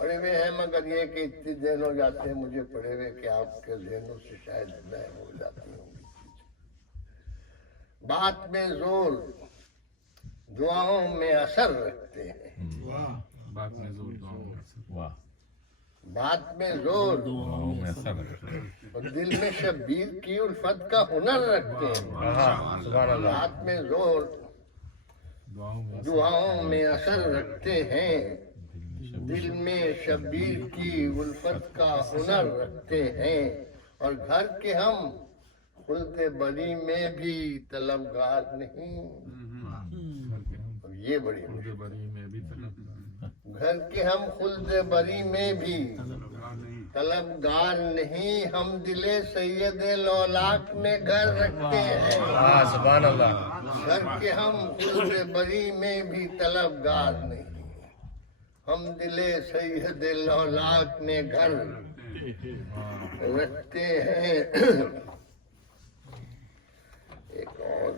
پڑھے ہوئے ہیں مگر یہ کہ اتنے دن ہو جاتے ہیں مجھے پڑھے ہوئے کہ آپ کے ذہنوں سے شاید غائب ہو جاتی ہوں گی. بات میں زور دعاؤں میں اثر رکھتے ہیں. بات میں زور دعاؤں میں اثر. واہ. بات میں زور دعاؤں میں اثر رکھتے ہیں. اور دل میں شبیر کی الفت کا ہنر رکھتے ہیں. سبحان اللہ. بات میں زور دعاؤں میں اثر رکھتے ہیں. دل میں شبیر کی الفت کا ہنر رکھتے ہیں. اور گھر کے ہم خلد بری میں بھی طلبگار نہیں. یہ بڑی بری میں بھی گھر کے ہم خلد بری میں بھی طلبگار نہیں. ہم دل سید لولاک میں گھر رکھتے ہیں. سبحان اللہ. گھر کے ہم خلد بری میں بھی طلبگار نہیں. ہم دل سید لولاک میں گھر رکھتے ہیں. ایک اور